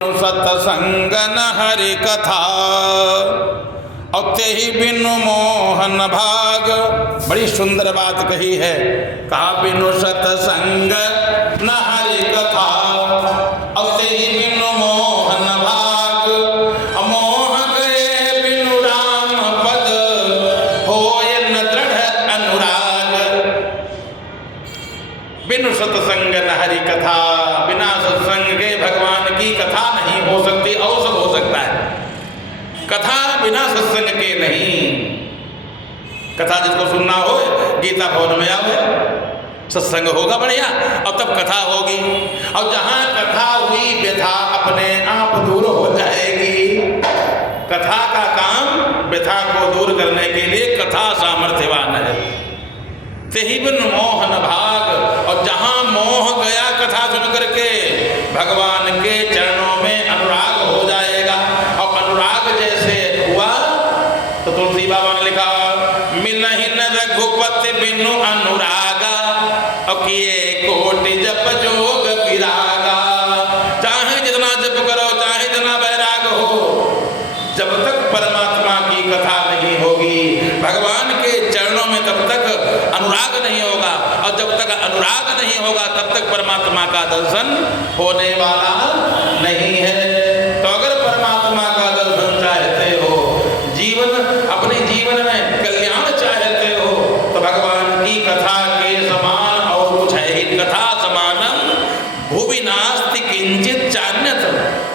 सत्संग न हरि कथा और ते ही बिनु मोहन भाग। बड़ी सुंदर बात कही है, कहा बिनु सत्संग न हरि कथा और ते ही बिनु मोहन भाग। मोह गए बिनु राम पद होय न दृढ़ अनुराग। बिनु सत्संग न हरि कथा, बिना सत्संग के भगवान की कथा नहीं हो सकती। और सब हो सकता है, कथा बिना सत्संग के नहीं। कथा जिसको सुनना हो गीता भवन में आओ, सत्संग होगा बढ़िया और तब कथा होगी। और जहां कथा हुई व्यथा अपने आप दूर हो जाएगी। कथा का काम व्यथा को दूर करने के लिए कथा सामर्थ्यवान है। तेहि बिन मोहन भाग, और जहां मोह गया कथा सुन करके भगवान के चरणों में अनुराग हो जाएगा। और अनुराग जैसे हुआ तो तुलसी बाबा ने लिखा मिलहि न रघुपति बिनु अनुरागा और किए कोटि जप जोग विरागा। चाहे जितना जप करो, चाहे जितना वैराग हो, जब तक परमात्मा की कथा नहीं होगी, भगवान के चरणों में तब तक अनुराग नहीं होगा। और जब तक अनुराग नहीं होगा तब तक परमात्मा का दर्शन होने वाला नहीं है। तो अगर परमात्मा का दर्शन चाहते हो, जीवन अपने जीवन में कल्याण चाहते हो, तो भगवान की कथा के समान और कुछ है ही। कथा समानम भुवि नास्ति किंचित चान्यत।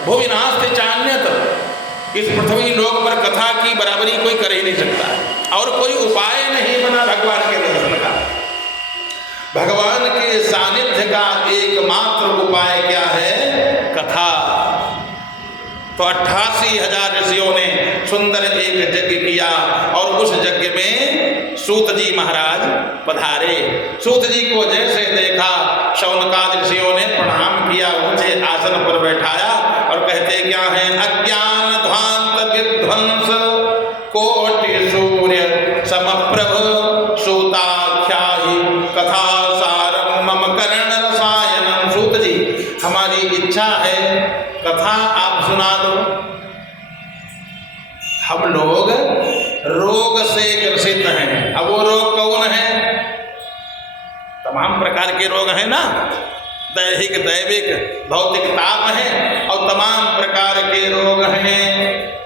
भुवि नास्ति चान्यत। इस पृथ्वी लोक पर कथा की बराबरी कोई कर ही नहीं सकता। और कोई उपाय नहीं बना भगवान के दर्शन का। भगवान के सानिध्य का एकमात्र उपाय क्या है? कथा। तो 88,000 ऋषियों ने सुंदर एक यज्ञ किया और उस यज्ञ में सूत जी महाराज पधारे। सूत जी को जैसे देखा, शौनकादि ऋषियों ने प्रणाम किया, ऊंचे आसन पर बैठाया और कहते क्या है? अज्ञान ध्वांत विध्वंस कोटि सूर्य समप्रभ सूताख्याहि कथा सारम मम कर्ण रसायनम। सूत जी, हमारी इच्छा है कथा आप सुना दो। हम लोग रोग से ग्रसित हैं। अब वो रोग कौन है? तमाम प्रकार के रोग हैं ना, दैहिक दैविक भौतिक ताप है और तमाम प्रकार के रोग हैं।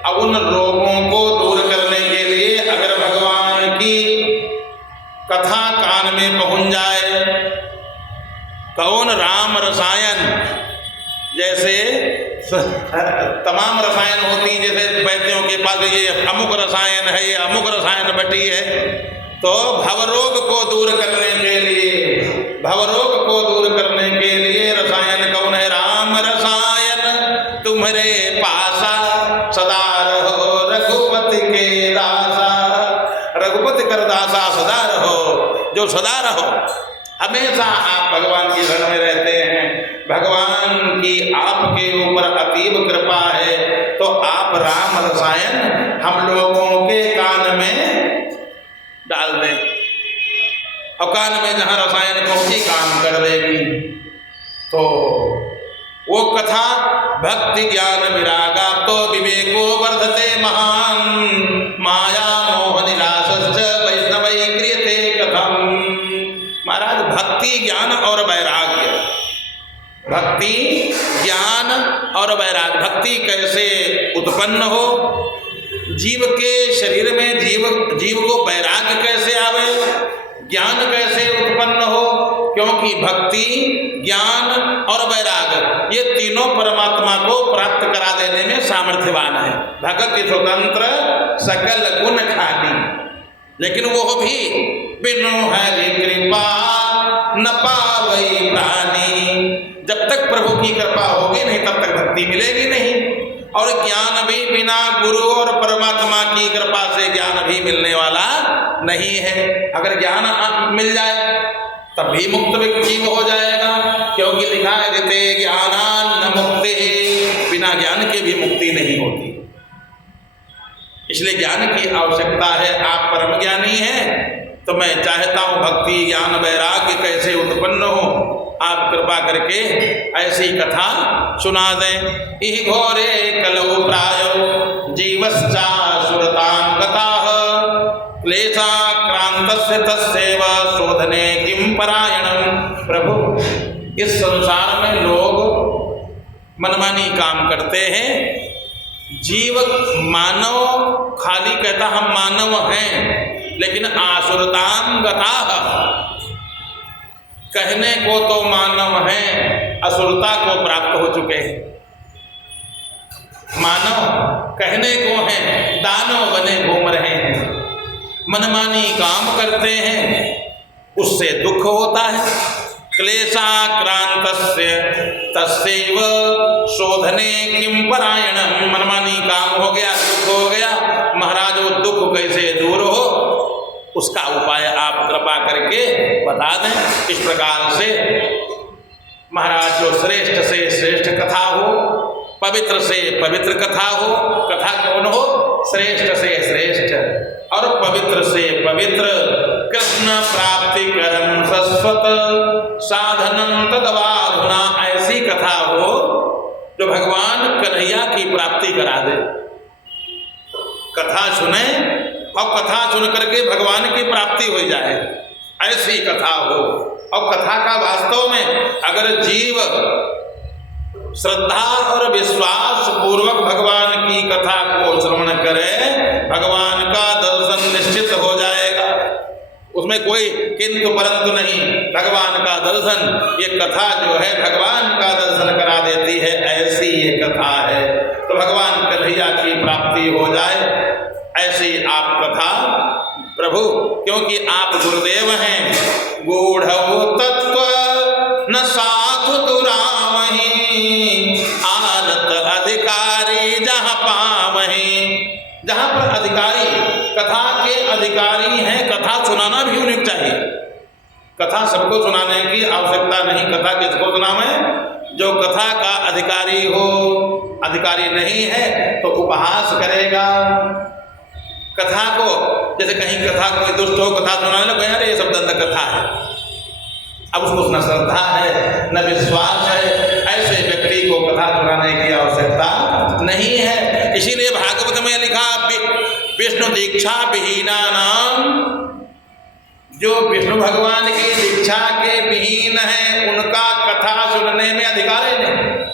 अब उन रोगों को दूर करने के लिए अगर भगवान की कथा कान में पहुंच जाए, कौन राम रसायन, जैसे तमाम रसायन होती हैं, जैसे वैद्यों के पास ये अमुक रसायन है, ये अमुक रसायन बटी है, तो भवरोग को दूर करने के लिए, भवरोग को दूर करने के लिए रसायन कौन है? राम रसायन तुम्हारे पासा सदा रहो रघुपति के दासा। रघुपति कर दासा सदा रहो, जो सदा रहो, हमेशा आप भगवान की शरण में रहते हैं। भगवान की आपके ऊपर अतीब कृपा है, तो आप राम रसायन हम लोगों के कान में डाल दें। और कान में जहाँ रसायन पहुंची काम कर देगी। तो वो कथा भक्ति ज्ञान विरागा तो विवेको वर्धते महान माया मोह निराशश्च वैष्णवै क्रियते कथम। महाराज, भक्ति ज्ञान और वैराग्य, भक्ति ज्ञान और वैराग्य। भक्ति कैसे उत्पन्न हो? जीव के शरीर में जीव को वैराग्य कैसे आवे? ज्ञान कैसे उत्पन्न हो? क्योंकि भक्ति ज्ञान और वैराग्य ये तीनों परमात्मा को प्राप्त करा देने में सामर्थ्यवान है। भगति स्वतंत्र सकल गुण खानी, लेकिन वो भी बिनु हरि कृपा न पावई प्राणी। जब तक प्रभु की कृपा होगी नहीं तब तक भक्ति मिलेगी नहीं। और ज्ञान भी बिना गुरु और परमात्मा की कृपा से ज्ञान भी मिलने वाला नहीं है। अगर ज्ञान मिल जाए तब भी मुक्त जीव हो जाएगा, क्योंकि लिखा है ऋते ज्ञानान न मुक्ति, बिना ज्ञान के भी मुक्ति नहीं होती। इसलिए ज्ञान की आवश्यकता है। आप परम ज्ञानी हैं तो मैं चाहता हूँ भक्ति ज्ञान वैराग्य कैसे उत्पन्न हो, आप कृपा करके ऐसी कथा सुना दें। इहि घोरे कलौ प्रायो जीवश्चा सुरतां गताः क्लेशाक्रान्तस्य तस्यैव शोधने किं परायणम्। प्रभु, इस संसार में लोग मनमानी काम करते हैं। जीव मानव खाली कहता हम मानव हैं, लेकिन आसुरतां गताः, कहने को तो मानव हैं, असुरता को प्राप्त हो चुके हैं। मानव कहने को हैं, दानव बने घूम रहे हैं, मनमानी काम करते हैं, उससे दुख होता है। क्लेशाक्रांतस्य तस्यैव शोधने किं परायणम्। मनमानी काम हो गया, दुख हो गया, महाराज वो दुख कैसे दूर हो, उसका उपाय आप कृपा करके बता दें। इस प्रकार से महाराज जो श्रेष्ठ से श्रेष्ठ कथा हो, पवित्र से पवित्र कथा हो, कथा कौन हो, श्रेष्ठ से श्रेष्ठ और पवित्र से पवित्र, कृष्ण प्राप्ति करम शाश्वत साधनम तदवाधुना, ऐसी कथा हो जो भगवान कन्हैया की प्राप्ति करा दे। कथा सुने और कथा सुन करके भगवान की प्राप्ति हो जाए, ऐसी कथा हो। और कथा का वास्तव में अगर जीव श्रद्धा और विश्वास पूर्वक भगवान की कथा को श्रवण करे, भगवान का दर्शन निश्चित हो जाएगा। उसमें कोई किंतु परंतु नहीं, भगवान का दर्शन, ये कथा जो है भगवान का दर्शन करा देती है, ऐसी ये कथा है। तो भगवान कन्हैया की प्राप्ति हो जाए, ऐसी आप कथा प्रभु, क्योंकि आप गुरुदेव हैं। गूढ़ौ तत्व न साधु दुरावहि, आनत अधिकारी जहाँ पावहि। जहाँ पर अधिकारी, कथा के अधिकारी हैं, कथा सुनाना भी उन्हें चाहिए। कथा सबको सुनाने की आवश्यकता नहीं। कथा किसको सुनावे? जो कथा का अधिकारी हो। अधिकारी नहीं है तो उपहास करेगा कथा को। जैसे कहीं कथा कोई दुष्ट हो, कथा सुनाने लगे, अरे ये सब दंड कथा है, अब उसको न श्रद्धा है न विश्वास है, ऐसे व्यक्ति को कथा सुनाने की आवश्यकता नहीं है। इसीलिए भागवत में लिखा, विष्णु दीक्षा विहीना नाम, जो विष्णु भगवान की दीक्षा के विहीन है उनका कथा सुनने में अधिकार नहीं।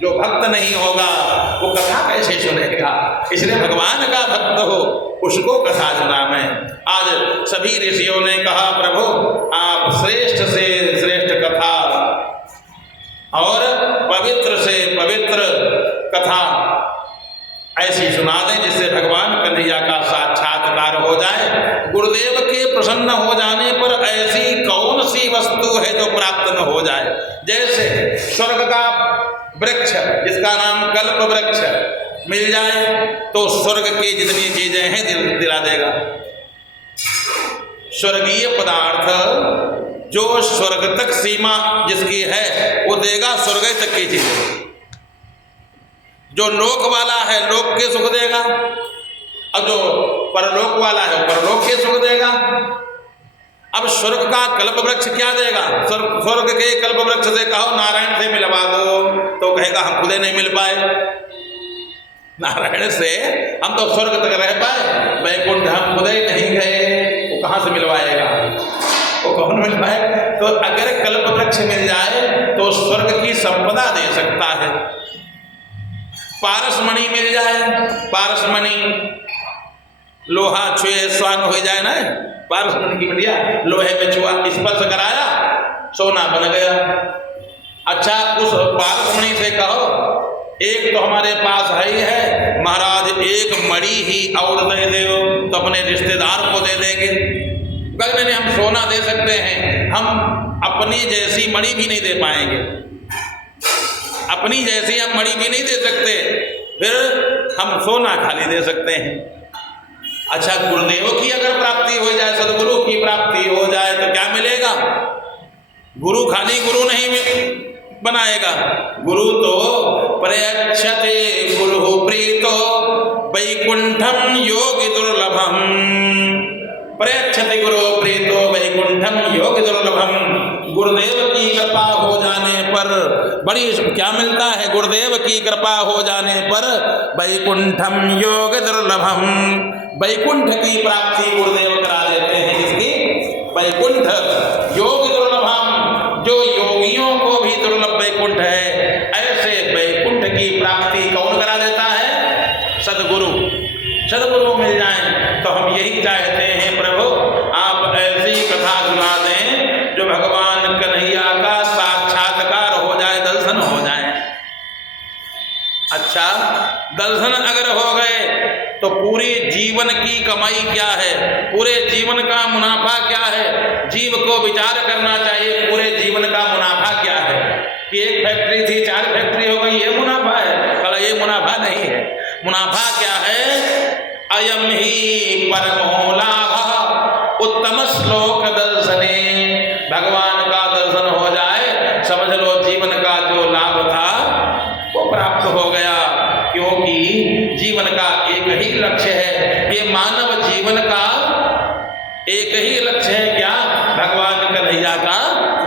जो भक्त नहीं होगा वो कथा कैसे सुनेगा? इसलिए भगवान का भक्त हो उसको कथा सुनावे। आज सभी ऋषियों ने कहा, प्रभु आप श्रेष्ठ से श्रेष्ठ कथा और पवित्र से पवित्र कथा ऐसी सुना दें जिससे भगवान कन्हैया का साक्षात्कार हो जाए। गुरुदेव के प्रसन्न हो जाने पर ऐसी कौन सी वस्तु है जो प्राप्त न हो जाए? जैसे स्वर्ग का वृक्ष जिसका नाम कल्प वृक्ष मिल जाए तो स्वर्ग की जितनी चीजें हैं दिला देगा। स्वर्गीय पदार्थ जो स्वर्ग तक सीमा जिसकी है वो देगा, स्वर्ग तक की चीजें। जो लोक वाला है लोक के सुख देगा, और जो परलोक वाला है परलोक के सुख देगा। अब स्वर्ग का कल्प वृक्ष क्या देगा? स्वर्ग के कल्प वृक्ष से कहो नारायण से मिलवा दो तो कहेगा हम खुदे नहीं मिल पाए, नारायण से हम तो स्वर्ग तक रह पाए, वैकुंठ हम खुदे नहीं गए, वो कहाँ से मिलवाएगा? वो कौन मिलवाए? तो अगर कल्प वृक्ष मिल जाए तो स्वर्ग की संपदा दे सकता है। पारसमणि मिल जाए, पारसमणि लोहा छुए स्वान हो जाए ना, पारसमणि की बढ़िया लोहे में छुआ स्पर्श कराया सोना बन गया। अच्छा उस पारसमणि से कहो एक तो हमारे पास है ही है, महाराज एक मणि ही और दे दो तो अपने रिश्तेदार को दे देंगे। कहने नहीं हम सोना दे सकते हैं, हम अपनी जैसी मणि भी नहीं दे पाएंगे, अपनी जैसी हम मणि भी नहीं दे सकते, फिर हम सोना खाली दे सकते हैं। अच्छा गुरुदेव की अगर प्राप्ति हो जाए, सदगुरु की प्राप्ति हो जाए तो क्या मिलेगा? गुरु खाली गुरु नहीं बनाएगा, गुरु तो प्रयच्छते गुरु प्रीतो वैकुंठ वैकुंठम योगी दुर्लभम प्रयच्छति गुरु प्रीतो वैकुंठम योगी दुर्लभम। गुरुदेव की कृपा हो जाने पर बड़ी क्या मिलता है? गुरुदेव की कृपा हो जाने पर वैकुंठम योग दुर्लभम, वैकुंठ की प्राप्ति गुरुदेव करा देते हैं। जिसकी वैकुंठ योग दुर्लभम, जो योगियों को भी दुर्लभ वैकुंठ है, ऐसे वैकुंठ की प्राप्ति कौन करा देता है? सदगुरु। सदगुरु मिल जाएं तो हम यही चाहते हैं, प्रभु आप ऐसी कथा सुना दें जो भगवान कन्हैया का साक्षात्कार हो जाए, दर्शन हो जाए। अच्छा, दर्शन अगर हो गए तो पूरे जीवन की कमाई क्या है, पूरे जीवन का मुनाफा क्या है? जीव को विचार करना चाहिए, पूरे जीवन का मुनाफा क्या है? कि एक फैक्ट्री थी, 4 फैक्ट्री हो गई, ये मुनाफा है? कल ये मुनाफा नहीं है। मुनाफा क्या है? अयम ही परमो लाभ उत्तम श्लोक दर्शने। भगवान का दर्शन हो जाए, समझ लो जीवन का जो लाभ था वो प्राप्त हो गया। क्योंकि जीवन का एक ही लक्ष्य है, ये मानव जीवन का एक ही लक्ष्य है, क्या? भगवान कन्हैया का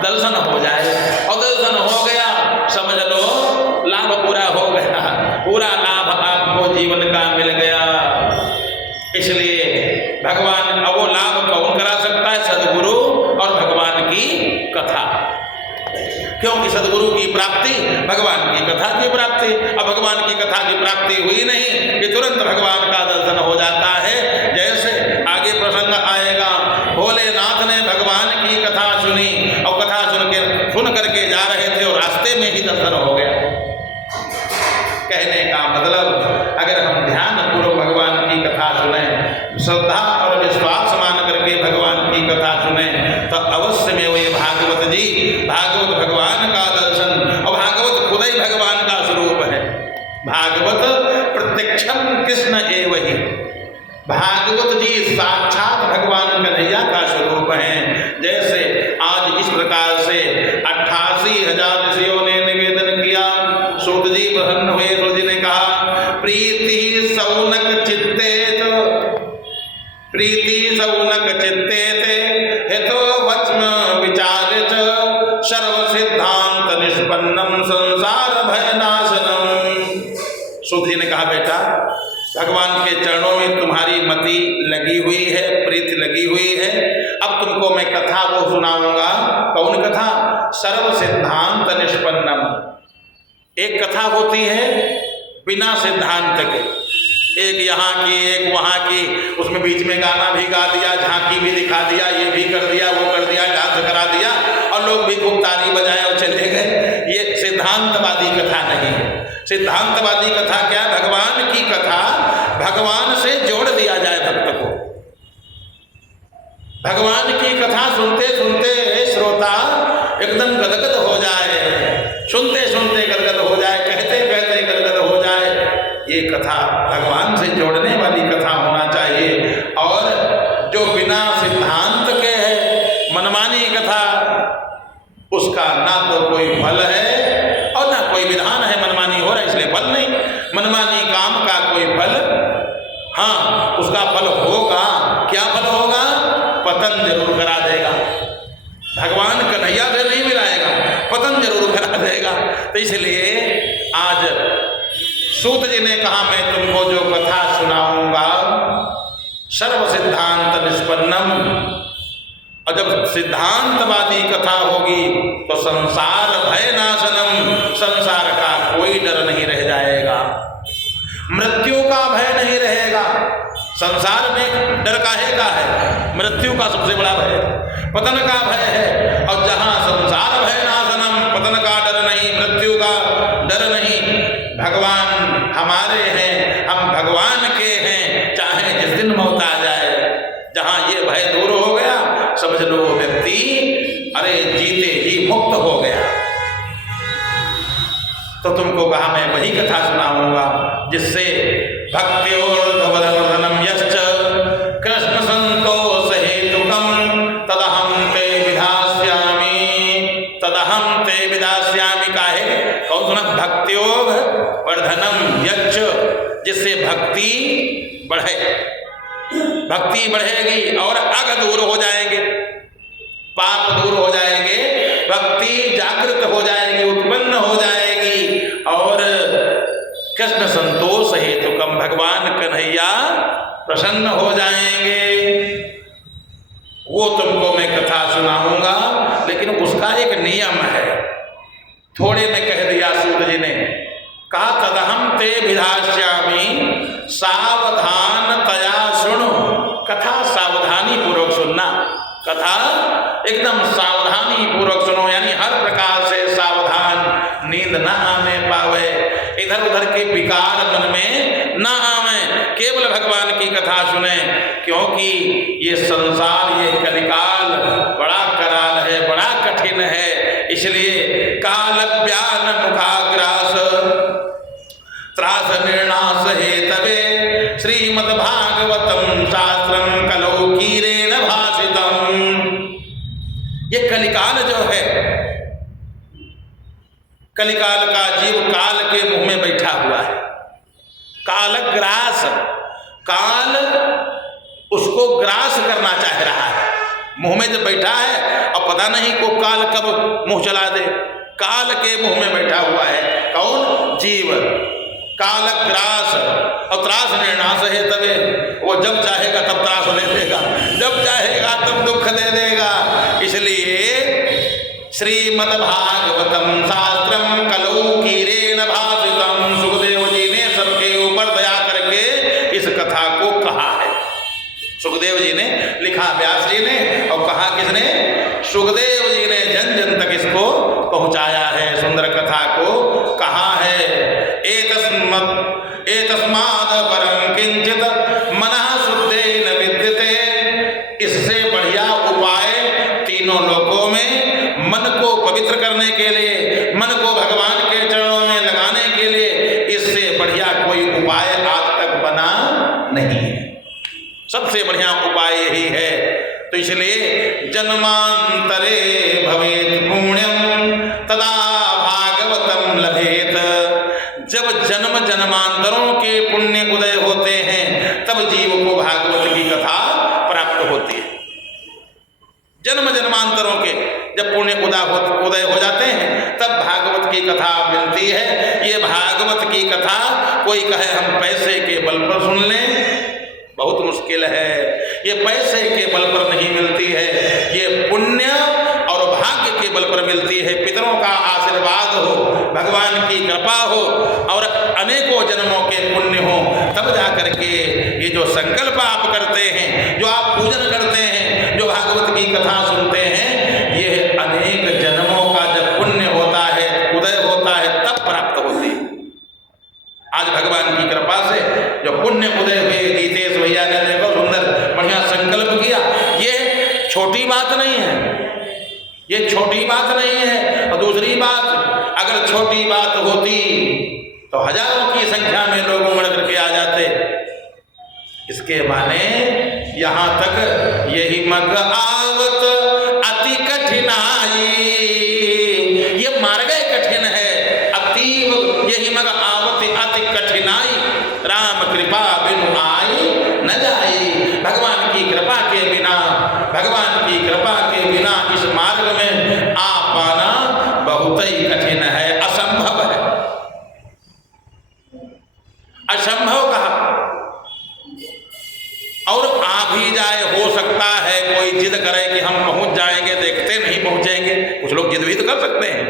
दर्शन हो जाए। और दर्शन हो गया, समझ लो लाभ पूरा हो गया, पूरा लाभ आपको जीवन का मिल गया। इसलिए भगवान, अब वो लाभ कौन करा सकता है? सदगुरु और भगवान की कथा। क्योंकि सदगुरु की प्राप्ति भगवान की कथा की प्राप्ति। अब भगवान की कथा की प्राप्ति हुई नहीं कि तुरंत भगवान का दर्शन हो जाता है। जैसे आगे प्रसंग आएगा, भोलेनाथ ने भगवान की कथा सुनी और कथा सुन करके जा रहे थे और रास्ते में ही दर्शन हो गया। कहने का मतलब, अगर हम ध्यान पूर्वक भगवान की कथा सुने, श्रद्धा और विश्वास मान करके भगवान की कथा सुने, तो अवश्य में वो ये भागवत जी, भागवत भगवान का दर्शन, और भागवत खुद ही भगवान का स्वरूप है। भागवत प्रत्यक्षम कृष्ण एव ही, भागवत जी साक्षात भगवान कन्हैया का स्वरूप है। जैसे आज इस प्रकार से 88,000 ऋषियों ने निवेदन किया, सूत जी प्रसन्न हुए। सूत जी ने कहा, प्रीति सौनक चित्ते प्रीति सौनक चित्ते थे हेतो वच्म विचार च सर्व सिद्धांत निष्पन्नम संसार भय नाशनम। सूत जी ने कहा, बेटा भगवान के चरणों में तुम्हारी मति लगी हुई है, प्रीति लगी हुई है। अब तुमको मैं कथा वो सुनाऊंगा। कौन कथा? सर्व सिद्धांत निष्पन्नम। एक कथा होती है बिना सिद्धांत के, एक यहाँ की एक वहाँ की, उसमें बीच में गाना भी गा दिया, झांकी भी दिखा दिया, ये भी कर दिया, वो कर दिया, डांस करा दिया और लोग भी खूब ताली बजाए और चले गए। ये सिद्धांतवादी कथा नहीं है। सिद्धांतवादी कथा क्या? भगवान की कथा, भगवान से जोड़ दिया जाए भक्त को। भगवान की कथा सुनते सुनते श्रोता एकदम गदगद हो जाए, सुनते सुनते गदगद हो जाए, कहते कहते गदगद हो जाए। ये कथा भगवान से जोड़ने वाली कथा होना चाहिए। और जो बिना सिद्धांत के है, मनमानी कथा, उसका ना तो कोई फल है और ना कोई विधान है। मनमानी हो रहा है इसलिए फल नहीं, मनमानी काम का कोई फल, हाँ उसका फल होगा। क्या फल होगा? पतन जरूर करा देगा। भगवान कन्हैया से नहीं मिलाएगा, पतन जरूर करा देगा। तो इसलिए आज सूत जी ने कहा, मैं तुमको जो कथा सुनाऊंगा सर्व सिद्धांत निष्पन्नम। और जब सिद्धांतवादी कथा होगी तो संसार भय नाशनम, संसार का कोई डर नहीं रह जाएगा, मृत्यु का भय नहीं रहेगा। संसार में डर काहे का है? मृत्यु का सबसे बड़ा भय, पतन का भय है। और जहां संसार भय नाशनम, पतन का डर नहीं, मृत्यु का डर नहीं, भगवान हमारे हैं, हम भगवान के हैं, चाहे जिस दिन मौत आ जाए। जहां ये भय दूर हो गया, समझ लो वो व्यक्ति अरे जीते जी मुक्त हो गया। तो तुमको कहा मैं वही कथा सुनाऊंगा जिससे भक्त्योर्ध्ववर्धनम यश्च कृष्ण संतोष हेतुकम तदहम ते विधास्यामि, तदहम ते विधास्यामि। काहे? कौन सुना? भक्त्योग वर्धनम यश्च, जिससे भक्ति बढ़े, भक्ति बढ़ेगी और अग दूर हो जाएंगे, पाप दूर हो जाएंगे, भक्ति जागृत हो जाएगी, उत्पन्न हो जाएगी और कृष्ण संतोष हेतुकम भगवान कन्हैया प्रसन्न हो जाएंगे। वो तुमको मैं कथा सुनाऊंगा, लेकिन उसका एक नियम है। थोड़े में कह दिया सूत जी ने, कहा तदहम ते विधास्यामि सावधान तया सुनो। कथा सावधानी पूर्वक सुनना, कथा एकदम सावधानी पूर्वक सुनो, यानी हर प्रकार से सावधान, नींद न आने पावे, इधर उधर के विकार मन में न आवे, केवल भगवान की कथा सुने। क्योंकि ये संसार, ये कलिकाल बड़ा कराल है, बड़ा कठिन है। इसलिए काल व्यान मुखाग्रास त्रास निर्णास हेतवे श्रीमद्भागवतम शास्त्रम कलौ कीरेण भाषितम। ये कलिकाल जो है, कलिकाल का जीव काल के मुंह में बैठा हुआ है। कालग्रास, काल उसको ग्रास करना चाह रहा है, मुंह में जब बैठा है और पता नहीं को काल कब मुंह चला दे। काल के मुंह में बैठा हुआ है कौन? जीव। कालग्रास और त्रास निर्णास है तबे, वो जब चाहेगा तब त्रास ले देगा, जब चाहेगा तब दुख दे देगा। इसलिए श्रीमद्भागवतम शास्त्रम कलौ कीरेण भाषितम, सुखदेव जी ने सबके ऊपर दया करके इस कथा को कहा है। सुखदेव जी ने लिखा, व्यास जी ने, और कहा किसने? सुखदेव जी ने जन जन तक इसको पहुंचाया है, सुंदर कथा को कहा है। एतस्माद् परम किंचित मनः शुद्धेन विद्यते। इससे बढ़िया उपाय तीनों लोकों में मन को पवित्र करने के लिए, मन को भगवान के चरणों में लगाने के लिए, इससे बढ़िया कोई उपाय आज तक बना नहीं है। सबसे बढ़िया उपाय यही है। तो इसलिए जन्मांतरे भवेत पुण्यम तदा भागवतम लभेत। जब जन्म जन्मांतरों के पुण्य उदय होते हैं तब जीव को भागवत की कथा प्राप्त होती है। जन्म जन्मांतरों के जब पुण्य उदय हो जाते हैं तब भागवत की कथा मिलती है। ये भागवत की कथा कोई कहे हम पैसे के बल पर सुन लें, बहुत मुश्किल है। ये पैसे के बल पर नहीं मिलती है, ये पुण्य और भाग्य के बल पर मिलती है। पितरों का आशीर्वाद हो, भगवान की कृपा हो और अनेकों जन्मों के पुण्य हो, तब जाकर के ये जो संकल्प आप करते हैं, जो आप पूजन करते हैं, जो भागवत की कथा सुनते हैं, ये अनेक जन्मों का जब पुण्य होता है, उदय होता है, तब प्राप्त होती है। आज भगवान की कृपा से जो पुण्य उदय हुए, गीतेश भैया ने देखो सुंदर बढ़िया संकल्प किया। ये छोटी बात नहीं है, ये छोटी बात नहीं है। और दूसरी बात, अगर छोटी बात होती तो हजारों की संख्या में लोग उमड़ करके आ जाते। इसके माने यहां तक यही मग आवत अति कठिनाई, ये मार्ग कठिन है, अतीव यही मग आवत अति कठिनाई, राम कृपा बिनु आई न जाई। भगवान की कृपा के बिना, भगवान की कृपा के बिना इस मार्ग में आ पाना बहुत ही कठिन है, असंभव है। असंभव कहा, और आ भी जाए, हो सकता है कोई जिद करे कि हम पहुंच जाएंगे, देखते नहीं पहुंचेंगे। कुछ लोग जिद भी तो कर सकते हैं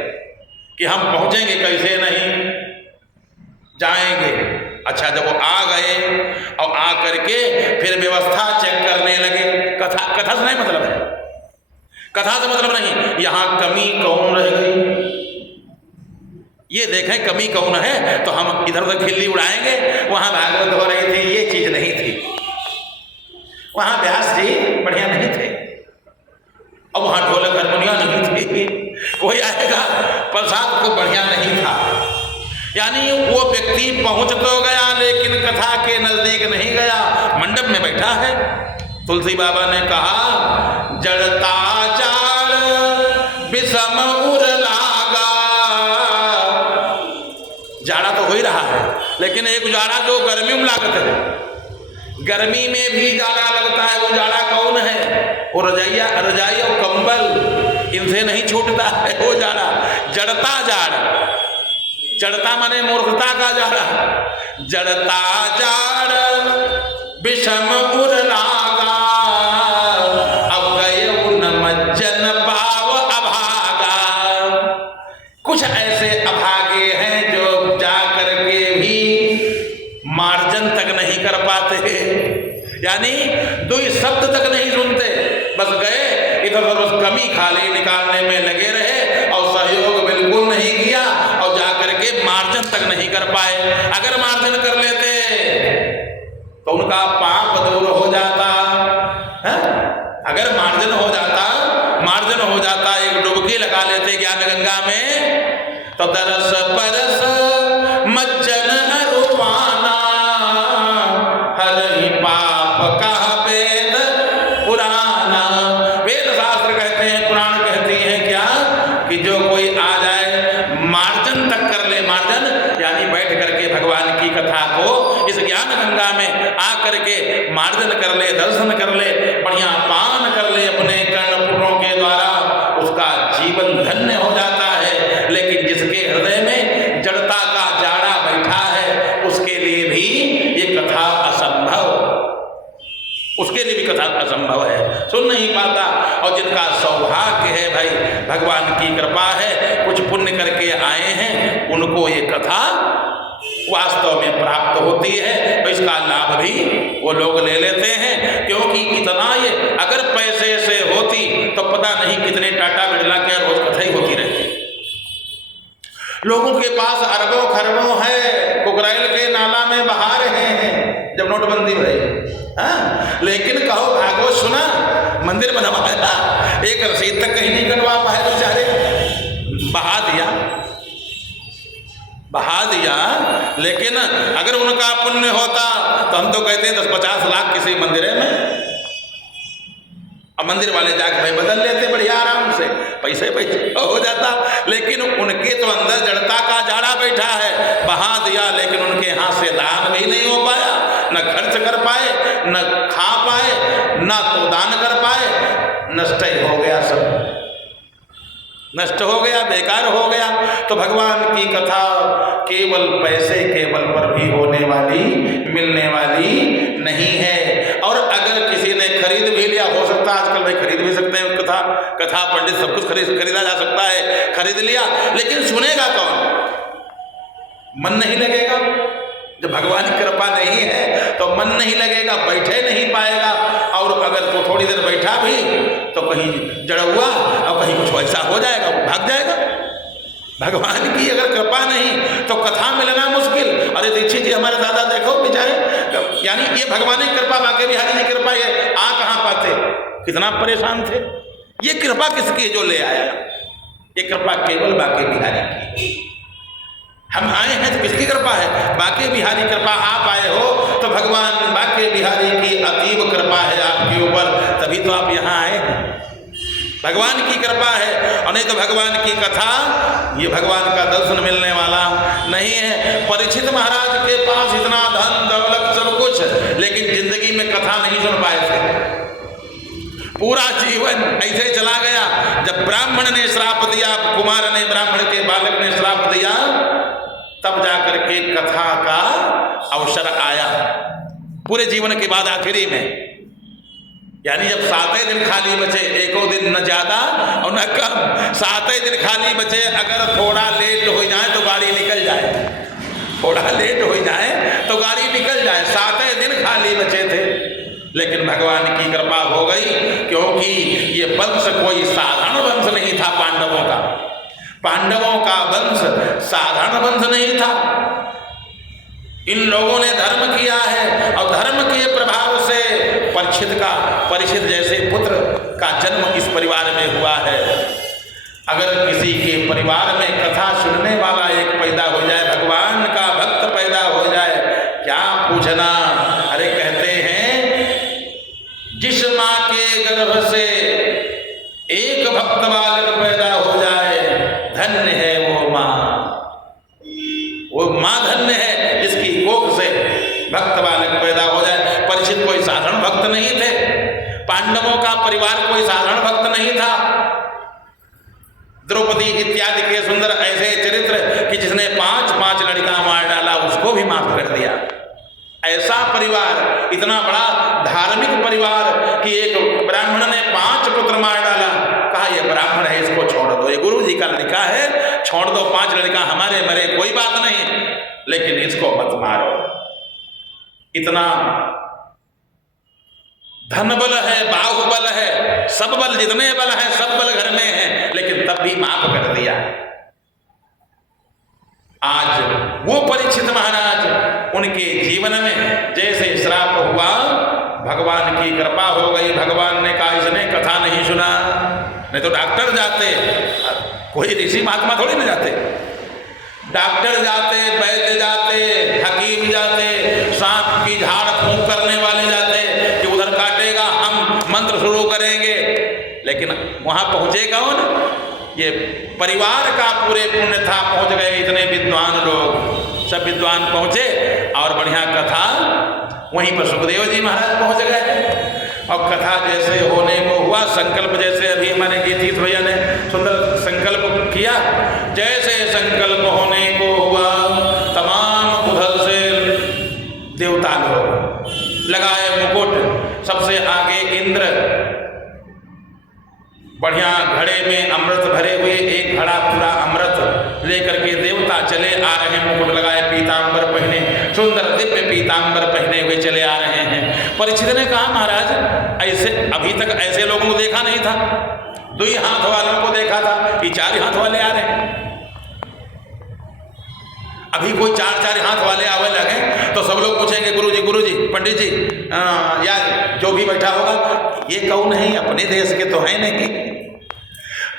कि हम पहुंचेंगे, कैसे नहीं जाएंगे। अच्छा, जब वो आ गए और आ करके फिर व्यवस्था चेक करने लगे, कथा से नहीं मतलब है, कथा से मतलब नहीं, यहां कमी कौन रह गई, ये देखें कमी कौन है, तो हम इधर उधर खिल्ली उड़ाएंगे। वहां भागवत हो रही थी, ये चीज नहीं थी, वहां व्यास जी बढ़िया नहीं थे, और वहां ढोलक हारमोनिया नहीं थी, कोई आएगा प्रसाद को बढ़िया नहीं था। यानी वो व्यक्ति पहुंच तो गया लेकिन कथा के नजदीक नहीं गया, मंडप में बैठा है। तुलसी बाबा ने कहा, जड़ता जाड़ विषम उर लागा, जाड़ा तो हो ही रहा है, लेकिन एक उजाड़ा जो गर्मी में लागत है, गर्मी में भी जाड़ा लगता है, वो जाड़ा कौन है? वो रजाई और कंबल, इनसे नहीं छूटता है वो जाड़ा। जड़ता जाड़, जड़ता माने मूर्खता का जाड़ा। जड़ता जाड़ विषम उर लागा, अब गए न मज्जन पाव अभागा। कुछ ऐसे अभागे हैं जो जा करके भी मार्जन तक नहीं कर पाते, यानी दो शब्द तक नहीं सुनते, बस गए इधर उधर बस कमी खाली निकालने में लगे रहे और सहयोग बिल्कुल नहीं किया और जा करके मार्जन तक नहीं कर पाए। अगर मार्जन कर लेते तो उनका पाप दूर हो जाता है। अगर मार्जन हो जाता एक डुबकी लगा लेते ज्ञान गंगा में, तो दरस परस मज्जन अरूपाना, हर ही पाप का वेद पुराना। वेद शास्त्र कहते हैं, पुराण कहती हैं क्या कि जो कोई आ जाए मार्जन तक कर ले, मार्जन यानी बैठ करके भगवान की कथा को इस ज्ञान गंगा में आ करके मार्जन कर ले, दर्शन कर ले, बढ़िया पान कर ले अपने कर्णपुरों के द्वारा, उसका जीवन धन्य हो जाता है। लेकिन जिसके हृदय में जड़ता का जाड़ा बैठा है, उसके लिए भी ये कथा असंभव, उसके लिए भी कथा असंभव है, सुन नहीं पाता। और जिनका सौभाग्य है भाई, भगवान की कृपा है, कुछ पुण्य करके आए हैं, उनको ये कथा वास्तव में प्राप्त होती है, तो इसका लाभ भी वो लोग ले लेते हैं। क्योंकि इतना ये अगर पैसे से होती तो पता नहीं कितने टाटा बिरला के रोज कथा ही होती रहती। लोगों के पास अरबों खरबों है, कुकराइल के नाला में बहा रहे हैं जब नोटबंदी भई, हाँ? लेकिन कहो भागवत सुना, मंदिर बनवाया, एक रसीद तक कहीं नहीं कटवा पाए बेचारे, बहा दिया। लेकिन अगर उनका पुण्य होता तो हम तो कहते हैं 10-50 लाख किसी मंदिर में, अब मंदिर वाले जाके भाई बदल लेते बढ़िया आराम से, पैसे हो जाता। लेकिन उनके तो अंदर जड़ता का जाड़ा बैठा है, बहा दिया, लेकिन उनके हाथ से दान भी नहीं हो पाया, न खर्च कर पाए, न खा पाए, न तो दान कर पाए, नष्ट ही हो गया, सब नष्ट हो गया, बेकार हो गया। तो भगवान की कथा केवल पैसे के बल पर भी होने वाली, मिलने वाली नहीं है। और अगर किसी ने खरीद भी लिया, हो सकता है आजकल भाई खरीद भी सकते हैं कथा पंडित सब कुछ खरीदा जा सकता है, खरीद लिया, लेकिन सुनेगा कौन? मन नहीं लगेगा। जब भगवान की कृपा नहीं है तो मन नहीं लगेगा, बैठे नहीं पाएगा। और अगर तो थोड़ी देर बैठा भी तो कहीं जड़ा हुआ और कहीं कुछ ऐसा हो जाएगा, वो भाग जाएगा। भगवान की अगर कृपा नहीं तो कथा मिलना मुश्किल। अरे दीक्षित जी हमारे दादा देखो बेचारे, यानी ये भगवान की कृपा, बांके बिहारी की कृपा, ये आ कहाँ पाते, कितना परेशान थे। ये कृपा किसकी जो ले आया? ये कृपा केवल बांके बिहारी की। हम आए हैं तो किसकी कृपा है? बांके बिहारी कृपा। आप आए हो तो भगवान बांके बिहारी की अतीब कृपा है आपके ऊपर, तभी तो आप यहाँ आए हैं। भगवान की कृपा है, और नहीं तो भगवान की कथा, ये भगवान का दर्शन मिलने वाला नहीं है। परीक्षित महाराज के पास इतना धन दौलत सब कुछ, लेकिन जिंदगी में कथा नहीं सुन पाए थे। पूरा जीवन ऐसे चला गया। जब ब्राह्मण ने श्राप दिया, कुमार ने, ब्राह्मण के बालक ने श्राप दिया, तब जाकर के कथा का अवसर आया पूरे जीवन के बाद आखिरी में। यानी जब 7 दिन खाली बचे, एको दिन न ज्यादा और न कम, 7 दिन खाली बचे, अगर थोड़ा लेट हो जाए तो गाड़ी निकल जाए, थोड़ा लेट हो जाए तो गाड़ी निकल जाए, 7 दिन खाली बचे थे। लेकिन भगवान की कृपा हो गई, क्योंकि ये वंश कोई साधारण वंश नहीं था पांडवों का। पांडवों का वंश साधारण वंश नहीं था। इन लोगों ने धर्म किया है, और धर्म के प्रभाव से परीक्षित जैसे पुत्र का जन्म इस परिवार में हुआ है। अगर किसी के परिवार में कथा सुनने वाला एक पैदा हो जाए, भगवान का भक्त पैदा हो जाए, क्या पूछना। अरे कहते हैं जिस माँ के गर्भ से एक भक्त बालक पैदा हो जाए, धन्य है वो माँ। वो माँ धन्य है जिसकी भक्त बालक पैदा हो जाए। परीक्षित कोई साधारण भक्त नहीं थे, पांडवों का परिवार कोई साधारण भक्त नहीं था। द्रौपदी इत्यादि के सुंदर ऐसे चरित्र कि जिसने 5 लड़का मार डाला उसको भी माफ कर दिया। ऐसा परिवार, इतना बड़ा धार्मिक परिवार कि एक ब्राह्मण ने 5 पुत्र मार डाला, कहा ये ब्राह्मण है इसको छोड़ दो, ये गुरु जी का लड़का है, छोड़ दो, 5 लड़का हमारे मरे कोई बात नहीं, लेकिन इसको मत मारो। इतना धन बल है, बाहुबल है, सब बल, जितने बल है सब बल घर में है, लेकिन तब भी माफ कर दिया। आज वो परीक्षित महाराज, उनके जीवन में जैसे श्राप हुआ, भगवान की कृपा हो गई। भगवान ने कहा इसने कथा नहीं सुना, नहीं तो डॉक्टर जाते, कोई ऋषि महात्मा थोड़ी ना जाते, डॉक्टर जाते, वैद्य जाते, हकीम जाते, सांप की झाड़ फूंक करने वाले जाते कि उधर काटेगा हम मंत्र शुरू करेंगे, लेकिन वहां पहुंचे कौन? ये परिवार का पूरे पुण्य था, पहुंच गए इतने विद्वान लोग, सब विद्वान पहुंचे और बढ़िया कथा वहीं पर सुखदेव जी महाराज पहुंच गए। और कथा जैसे होने को हुआ, संकल्प जैसे अभी हमारे गीतीत भैया ने सुंदर संकल्प किया, जैसे संकल्प होने को हुआ तमाम उधर से देवता लोग लगाए मुकुट, सबसे आगे इंद्र बढ़िया घड़े में अमृत भरे हुए, एक घड़ा पूरा अमृत लेकर के देवता चले आ रहे हैं, मुकुट लगाए, पीतांबर पहने, सुंदर दिव्य पीतांबर पहने हुए चले आ रहे हैं। परीक्षित ने कहा महाराज ऐसे अभी तक ऐसे लोगों को देखा नहीं था, 2 हाथ वालों को देखा था, ये 4 हाथ वाले आ रहे हैं। अभी कोई 4 हाथ वाले आवे लगे तो सब लोग पूछेंगे गुरु जी पंडित जी या जो भी बैठा होगा, ये कौन है? अपने देश के तो है नहीं।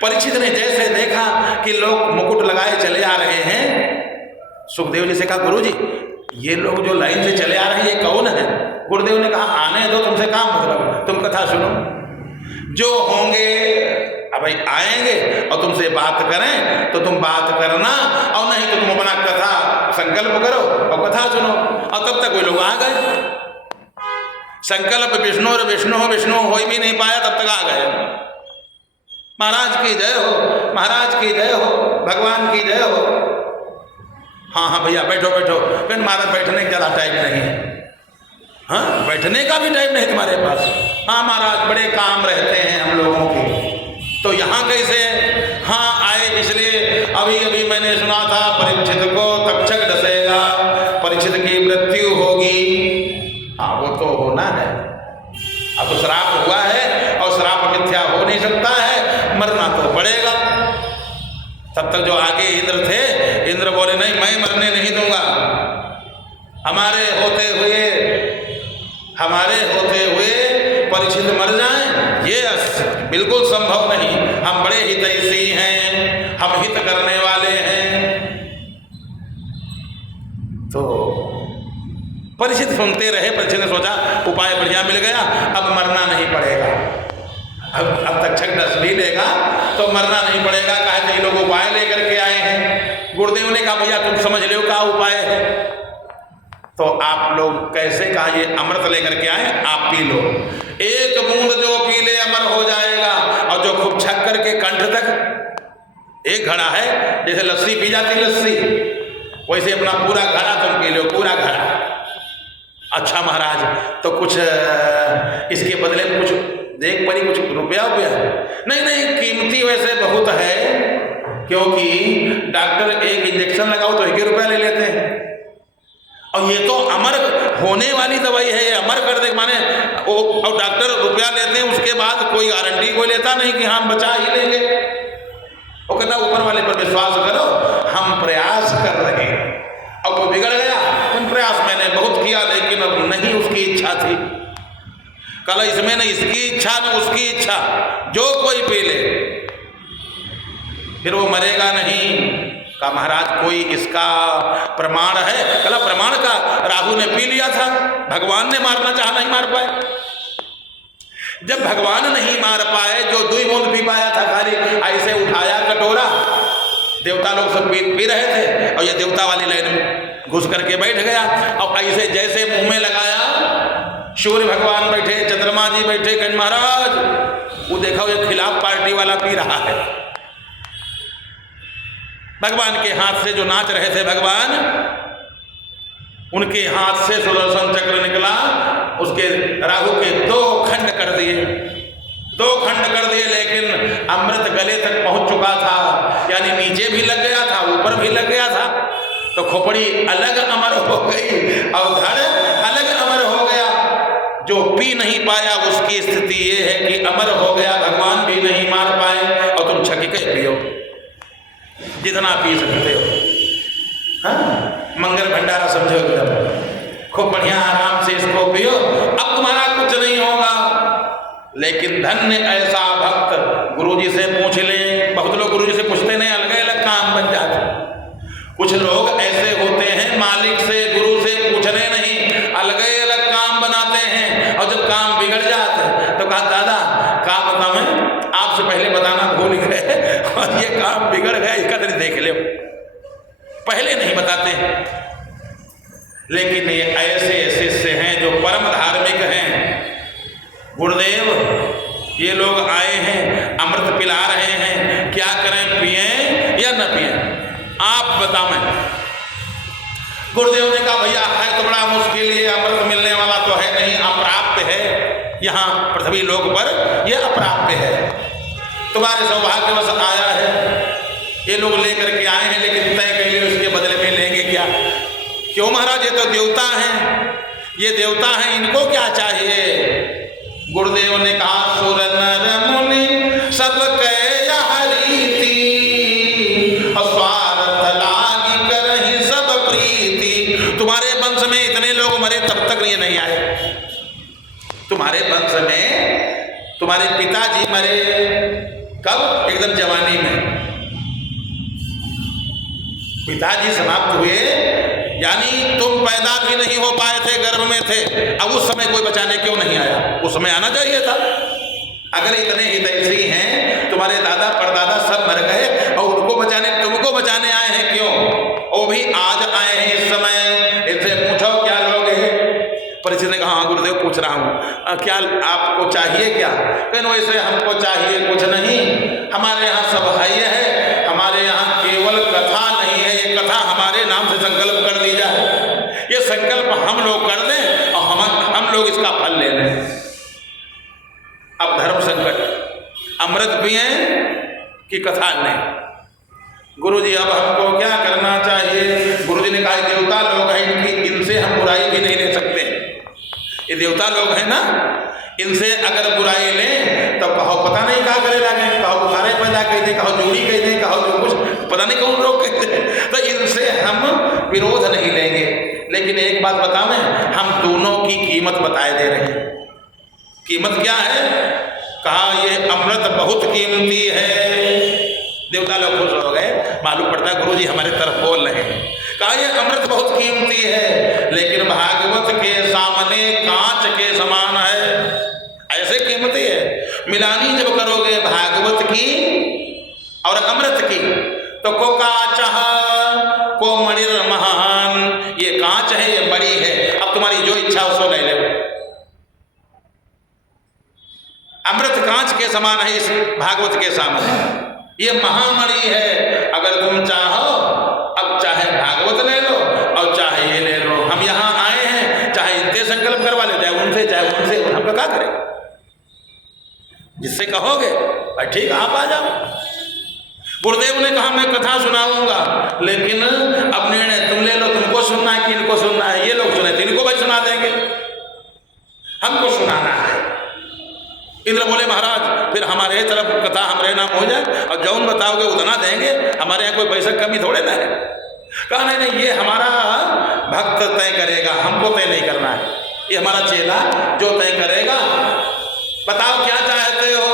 परीक्षित ने जैसे देखा कि लोग मुकुट लगाए चले आ रहे हैं, सुखदेव जी से कहा गुरु जी ये लोग जो लाइन से चले आ रहे हैं ये कौन है? गुरुदेव ने कहा आने दो, तुमसे काम मतलब, तुम कथा सुनो, जो होंगे अब आएंगे और तुमसे बात करें तो तुम बात करना, और नहीं तो तुम अपना कथा संकल्प करो और कथा सुनो। और तब तक वे लोग आ गए। संकल्प विष्णु और विष्णु हो भी नहीं पाया, तब तक आ गए। महाराज की जय हो, महाराज की जय हो, भगवान की जय हो। हाँ भैया बैठो बैठो। फिर महाराज बैठने का ज़्यादा टाइम नहीं है। हाँ बैठने का भी टाइम नहीं तुम्हारे पास? हाँ महाराज बड़े काम रहते हैं हम लोगों के। तो यहाँ कैसे? हाँ आए इसलिए अभी मैंने सुना था परीक्षित को तक्षक डसेगा, परीक्षित की मृत्यु होगी। हाँ वो तो होना है, अब तो श्राप हुआ है और श्राप मिथ्या हो नहीं सकता है, मरना तो पड़ेगा। तब तक जो आगे इंद्र थे, इंद्र बोले नहीं मैं मरने नहीं दूंगा, हमारे होते हुए परीक्षित मर जाएं ये बिल्कुल संभव नहीं, हम बड़े हितैषी हैं, हम हित करने वाले हैं। तो परीक्षित सुनते रहे। परीक्षित ने सोचा उपाय बढ़िया मिल गया, अब मरना नहीं पड़ेगा, अब तक्षक डस भी लेगा तो मरना नहीं पड़ेगा। कहा कई लोग उपाय लेकर के आए हैं। गुरुदेव ने कहा भैया तुम समझ लो क्या उपाय है। तो आप लोग कैसे? कहा ये अमृत लेकर के आए, आप पी लो, एक बूंद जो पी ले अमर हो जाएगा, और जो खूब छक करके कंठ तक, एक घड़ा है जैसे लस्सी पी जाती लस्सी, वैसे अपना पूरा घड़ा तुम पी लो, पूरा घड़ा। अच्छा महाराज तो कुछ इसके बदले में कुछ देख पड़ी, कुछ रुपया? नहीं कीमती वैसे बहुत है, क्योंकि डॉक्टर एक इंजेक्शन लगाओ तो 1 रुपया ले लेते हैं, और ये तो अमर होने वाली दवाई है, ये अमर कर दे माने और डॉक्टर रुपया लेते हैं, उसके बाद कोई गारंटी कोई लेता नहीं कि हम बचा ही लेंगे। वो कहता ऊपर वाले पर विश्वास करो, हम प्रयास कर रहे हैं। अब वो बिगड़ गया, तुम प्रयास मैंने बहुत किया लेकिन अब नहीं उसकी इच्छा थी। कल इसमें न इसकी इच्छा न उसकी इच्छा, जो कोई पी ले फिर वो मरेगा नहीं। का महाराज कोई इसका प्रमाण है? कला प्रमाण का राहु ने पी लिया था, भगवान ने मारना चाहा नहीं मार पाए। जब भगवान नहीं मार पाए, जो 2 बूंद पी पाया था खाली ऐसे उठाया कटोरा, देवता लोग सब पी रहे थे और ये देवता वाली लाइन में घुस करके बैठ गया और ऐसे जैसे मुंह में लगाया, सूर्य भगवान बैठे, चंद्रमा जी बैठे, कहीं महाराज वो देखा ये खिलाफ पार्टी वाला पी रहा है। भगवान के हाथ से जो नाच रहे थे भगवान, उनके हाथ से सुदर्शन चक्र निकला, उसके राहु के 2 खंड कर दिए, 2 खंड कर दिए, लेकिन अमृत गले तक पहुंच चुका था, यानी नीचे भी लग गया था, ऊपर भी लग गया था। तो खोपड़ी अलग अमर हो गई और धड़ अलग अमर हो गया। जो पी नहीं पाया उसकी स्थिति ये है कि अमर हो गया, भगवान भी नहीं मार पाए और तुम छकी के पियो जितना पी सकते हो। हाँ, मंगल भंडारा समझो एकदम, खूब बढ़िया आराम से इसको पियो, अब तुम्हारा कुछ नहीं होगा। लेकिन धन्य ऐसा भक्त, गुरुजी से पूछ ले। बहुत लोग गुरुजी से पूछते नहीं, अलग अलग काम बन जाते। कुछ लोग ऐसे होते हैं, मालिक से गुरु से पूछने नहीं, अलग अलग काम बनाते हैं, और जब काम बिगड़ जाते हैं तो कहा दादा काम बताओ, आपसे पहले बताना भूल गए और ये काम बिगड़ गया, इसका तरी देख ले, पहले नहीं बताते। लेकिन ये ऐसे शिष्य हैं जो परम धार्मिक हैं। गुरुदेव ये लोग आए हैं, अमृत पिला रहे हैं, क्या करें, पिएं या न पिएं, आप बताएं। गुरुदेव ने कहा भैया है तो बड़ा मुश्किल, ये अमृत मिलने वाला तो है नहीं, अप्राप्त है, यहाँ पृथ्वी लोक पर यह अप्राप्य है, तुम्हारे सौभाग्यवश आया है। ये लोग लेकर के आए हैं, लेकिन तय कर लिए उसके बदले में लेंगे क्या? क्यों महाराज, ये तो देवता हैं, ये देवता हैं, इनको क्या चाहिए? गुरुदेव ने कहा सुर नर मुनि सब कया हरीति, स्वार्थ लागी करहि सब प्रीति। तुम्हारे वंश में इतने लोग मरे तब तक ये नहीं आए, तुम्हारे वंश में तुम्हारे पिताजी मरे कब? एकदम जवानी में पिताजी समाप्त हुए, यानी तुम पैदा भी नहीं हो पाए थे, गर्भ में थे। अब उस समय कोई बचाने क्यों नहीं आया? उस समय आना चाहिए था। अगर इतने हितैषी हैं, तुम्हारे दादा परदादा सब मर गए और उनको बचाने, तुमको बचाने आए हैं क्यों? वो भी आज आए हैं इस समय, इनसे पूछो क्या लोगे? परिचित ने कहा हाँ गुरुदेव पूछ रहा हूँ, क्या आपको चाहिए क्या? कहने वैसे हमको चाहिए कुछ नहीं, हमारे यहाँ सब है, हमारे यहाँ केवल कथा नहीं है, ये कथा हमारे नाम से संकल्प कर दी जाए, ये संकल्प हम लोग कर दें और हम लोग इसका फल ले लें। अब धर्म संकट, अमृत पिए कि कथा लें? गुरुजी अब हमको क्या करना चाहिए? गुरुजी ने कहा देवता लोग हैं, इनकी इनसे हम बुराई भी नहीं ले सकते, ये देवता लोग हैं ना, इनसे अगर बुराई लें तो कहो पता नहीं क्या करे लगे, कहो बुखारे पैदा कर दे, कहो जोड़ी कह दे, कहो जो कुछ पता नहीं कौन लोग कहते हैं, तो इनसे हम विरोध नहीं लेंगे। लेकिन एक बात बतावें, हम दोनों की कीमत बताए दे रहे हैं। कीमत क्या है? कहा ये अमृत बहुत कीमती है। देवता लोग खुश हो गए, मालूम पड़ता है गुरुजी हमारे तरफ बोल रहे हैं। कहा ये अमृत बहुत कीमती है, लेकिन भागवत के सामने कांच के समान है, ऐसे कीमती है। मिलानी जब करोगे भागवत की और अमृत की तो को कांच को मणिर महान, ये कांच है, ये बड़ी है, अब तुम्हारी जो इच्छा उसको ले लो। अमृत कांच के समान है इस भागवत के सामने, ये महामणि है। अगर तुम चाहो अब चाहे भागवत ले लो और चाहे ये ले लो, हम यहाँ आए हैं, चाहे इनसे संकल्प करवा ले, चाहे उनसे, हम लोग क्या करें? जिससे कहोगे भाई ठीक आप आ जाओ। गुरुदेव ने कहा मैं कथा सुनाऊंगा, लेकिन अब निर्णय तुम ले लो, तुमको सुनना है कि इनको सुनना है। ये लोग सुने तो इनको भाई सुना देंगे, हमको सुनाना है। इंद्र बोले महाराज फिर हमारे तरफ कथा हमारे नाम हो जाए और जौन बताओगे उतना देंगे, हमारे यहाँ कोई पैसा कमी थोड़े ना है। कहा नहीं नहीं, ये हमारा भक्त तय करेगा, हमको तय नहीं करना है, ये हमारा चेला जो तय करेगा। बताओ क्या चाहते हो?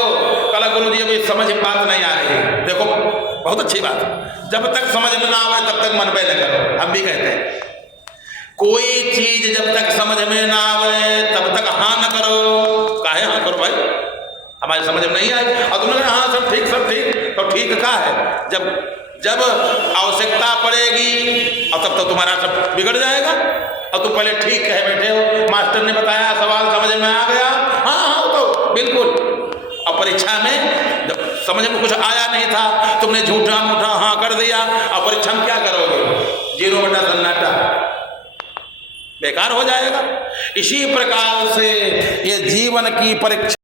कल गुरुजी अभी समझ में बात नहीं आ रही। देखो बहुत अच्छी बात, जब तक समझ में ना आवे तब तक मन पे न करो। हम भी कहते हैं कोई चीज जब तक समझ में ना आवे तब तक हाँ न करो। काहे हाँ करो भाई, हमारी समझ में नहीं आई और तुमने कहा हाँ सब ठीक तो ठीक का है। जब आवश्यकता पड़ेगी और तब तो तुम्हारा सब बिगड़ जाएगा। और तुम पहले ठीक कहे बैठे हो, मास्टर ने बताया, सवाल समझ में आ गया, हाँ हाँ तो बिल्कुल। और परीक्षा में जब समझ में कुछ आया नहीं था, तुमने झूठा मूठा हाँ कर दिया, और परीक्षा में क्या करोगे? 0 बटा सन्नाटा, बेकार हो जाएगा। इसी प्रकार से ये जीवन की परीक्षा